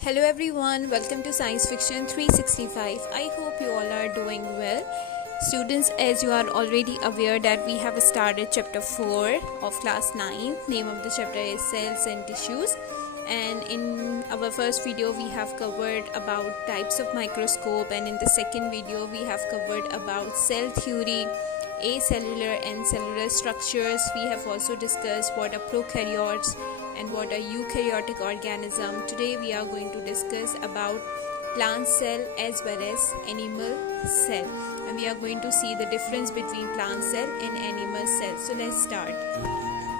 Hello everyone, welcome to Science Fiction 365. I hope you all are doing well. Students, as you are already aware that we have started chapter 4 of class 9. Name of the chapter is Cells and Tissues. And in our first video we have covered about types of microscope, and in the second video we have covered about cell theory, acellular and cellular structures. We have also discussed what are prokaryotes and what are eukaryotic organism. Today we are going to discuss about plant cell as well as animal cell, and we are going to see the difference between plant cell and animal cell. So let's start.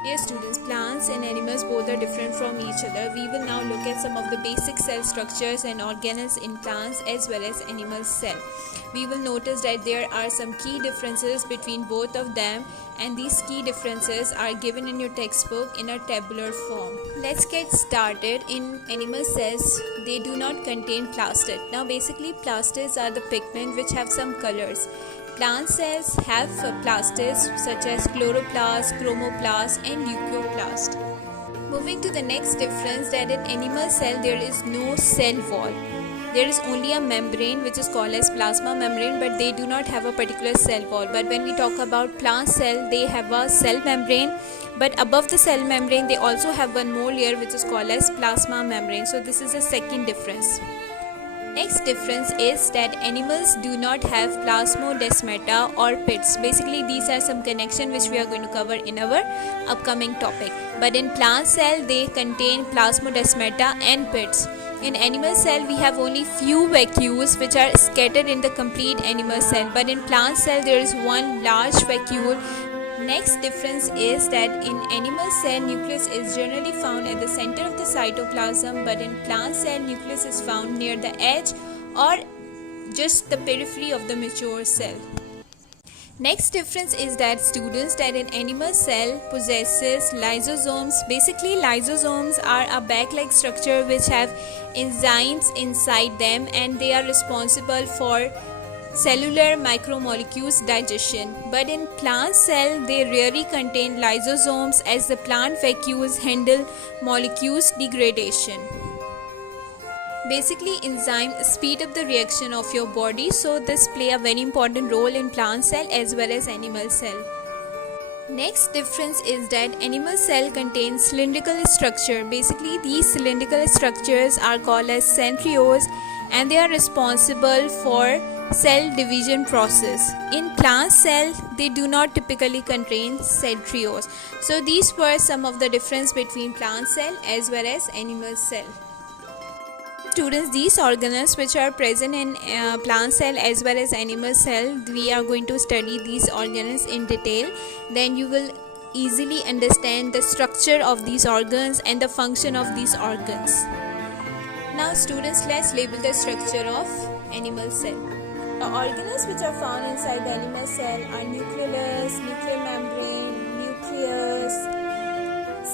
Dear students, plants and animals both are different from each other. We will now look at some of the basic cell structures and organelles in plants as well as animal cell. We will notice that there are some key differences between both of them, and these key differences are given in your textbook in a tabular form. Let's get started. In animal cells, they do not contain plastid. Now basically plastids are the pigment which have some colors. Plant cells have plastids such as chloroplast, chromoplast and leucoplast. Moving to the next difference, that in animal cell there is no cell wall. There is only a membrane which is called as plasma membrane, but they do not have a particular cell wall. But when we talk about plant cell, they have a cell membrane, but above the cell membrane they also have one more layer which is called as plasma membrane. So this is the second difference. Next difference is that animals do not have plasmodesmata or pits. Basically these are some connection which we are going to cover in our upcoming topic. But in plant cell they contain plasmodesmata and pits. In animal cell we have only few vacuoles which are scattered in the complete animal cell, but in plant cell there is one large vacuole. Next difference is that in animal cell nucleus is generally found at the center of the cytoplasm, but in plant cell nucleus is found near the edge or just the periphery of the mature cell. Next difference is that students, that in animal cell possesses lysosomes. Basically lysosomes are a bag-like structure which have enzymes inside them, and they are responsible for cellular micromolecules digestion. But in plant cell they rarely contain lysosomes, as the plant vacuoles handle molecules degradation. Basically enzymes speed up the reaction of your body, so this play a very important role in plant cell as well as animal cell. Next difference is that animal cell contains cylindrical structure. Basically these cylindrical structures are called as centrioles, and they are responsible for cell division process. In plant cell they do not typically contain centrioles. So these were some of the difference between plant cell as well as animal cell. Students, these organelles which are present in plant cell as well as animal cell, we are going to study these organelles in detail. Then you will easily understand the structure of these organs and the function of these organs. Now students, let's label the structure of animal cell. The organelles which are found inside the animal cell are nucleus, nuclear membrane, nucleus,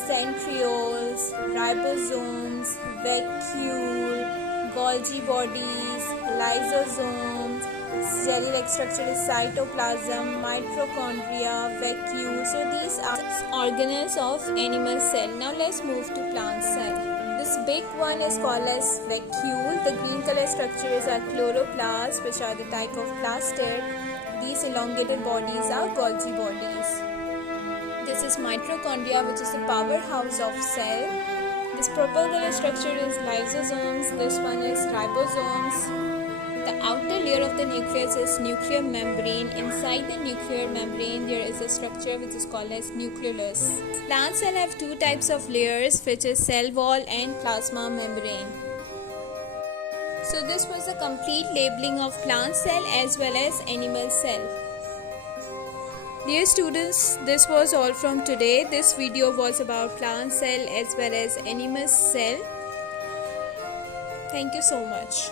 centrioles, ribosomes, vacuole, Golgi bodies, lysosomes, jelly-like structure is cytoplasm, mitochondria, vacuole. So these are organelles of animal cell. Now let's move to plant cell. This big one is called as vacuole. The green color structures are chloroplasts, which are the type of plastid. These elongated bodies are Golgi bodies. This is mitochondria, which is the powerhouse of cell. This purple color structure is lysosomes. This one is ribosomes. The outer layer of the nucleus is nuclear membrane. Inside the nuclear membrane there is a structure which is called as nucleolus. Plant cell have two types of layers, which is cell wall and plasma membrane. So this was a complete labeling of plant cell as well as animal cell. Dear students, this was all from today. This video was about plant cell as well as animal cell. Thank you so much.